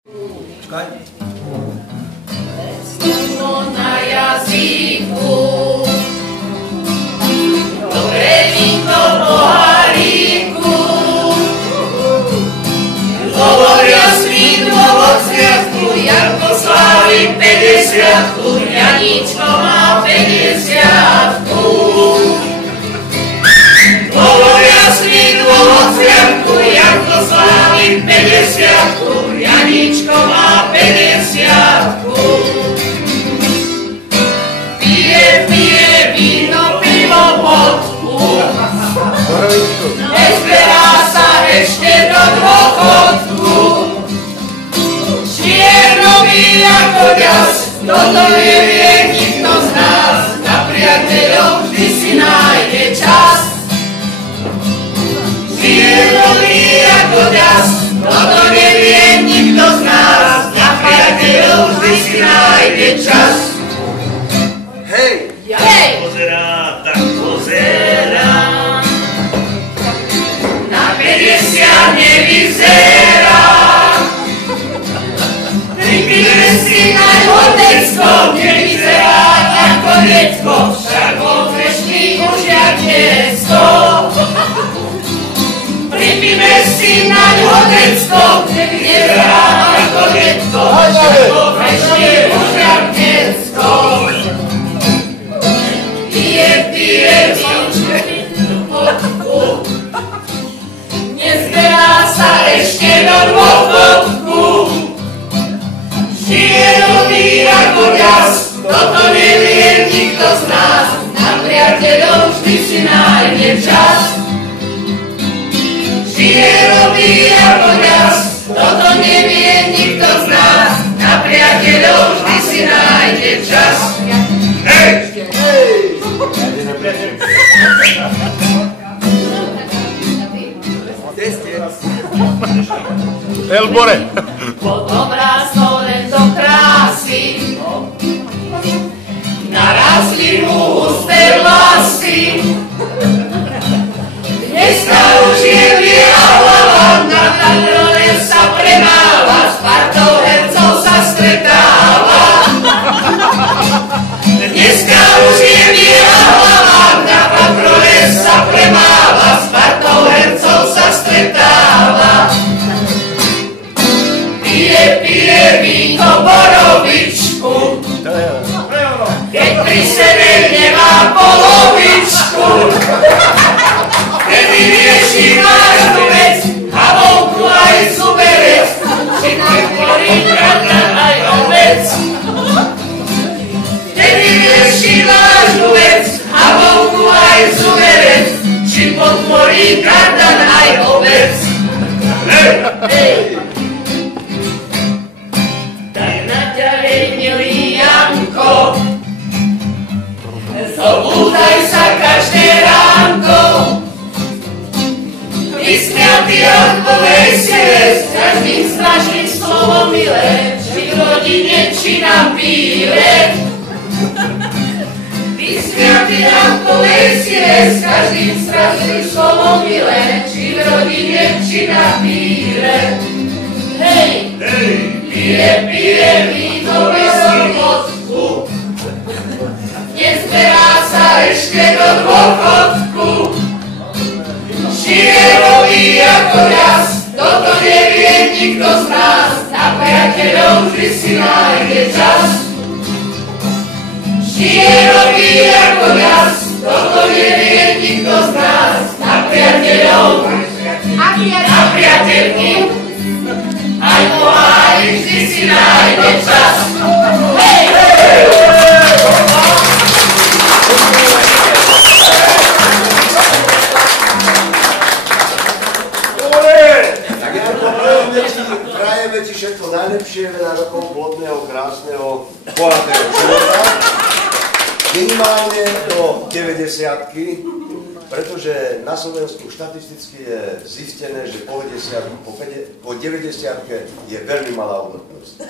Na jazyku dobre víno v poháriku hovoria s vínom od sviatku Janko slávi 50-ku Janíčko má 50-ku hovoria s vínom od sviatku Janko slávi 50-ku Janíčko má 50-ku nezberá sa ešte do dôchodku. Čiernový ako ďas, toto nevie nikto z nás. Na priateľov vždy si nájde čas. Čiernový ako ďas, toto nevie nikto z nás. Na priateľov vždy si nájde čas. Hej! Hej! Pozerá, tak pozerá. 50 nevyzerá. Pripíme si na hotecko, nevyzerá ako detko, však ofešný už jak detsko. Pripíme si na hotecko, nevyzerá ako detko, však ofešný už jak detsko. Pije vodku, nezberá sa ešte do dôchodku. Žije nový ako ďas, toto nevie nikto z nás. Na priateľov vždy si nájde čas. Žije nový ako ďas, toto nevie nikto z nás. Na priateľov vždy si nájde čas. Hej! Hej! Elbore! Podobrá len do krásy, narastli mu husté vlasy. Dneska už je biela hlava, na patrole sa premáva, s partou hercov sa stretáva. Dneska už je biela hlava, na patrole sa premáva, s partou hercov sa stretáva. Pije víno borovičku, keď pri sebe nemá polovičku. Kedy rieši vážnu vec a vonku aj zuberec, či tvorí krata aj ovec. Kedy rieši vážnu vec a vonku aj zuberec, či podporí krata aj ovec. Hej! Zobúdaj sa každé ránko, vysmiatý ako veselec, s každým strašným slovom milé, či v rodine, či na píle. Vysmiatý ako veselec, s každým strašným slovom milé, či v rodine, či na píle. Hej! Hej! Pije víno bez vodku, nezberá sa ešte do dôchodku. Žije nový ako jas, toto nevie nikto z nás. Na priateľov vždy si nájde čas. Žije nový ako jas, toto nevie nikto z nás. Na priateľov a priateľky aj pohári vždy si nájde čas. Hej! Prajeme ti všetko najlepšie, veľa rokov plodného, krásneho, bohatého života. Minimálne do 90-ky, pretože na Slovensku štatisticky je zistené, že po 90-ke je veľmi malá úmrtnosť.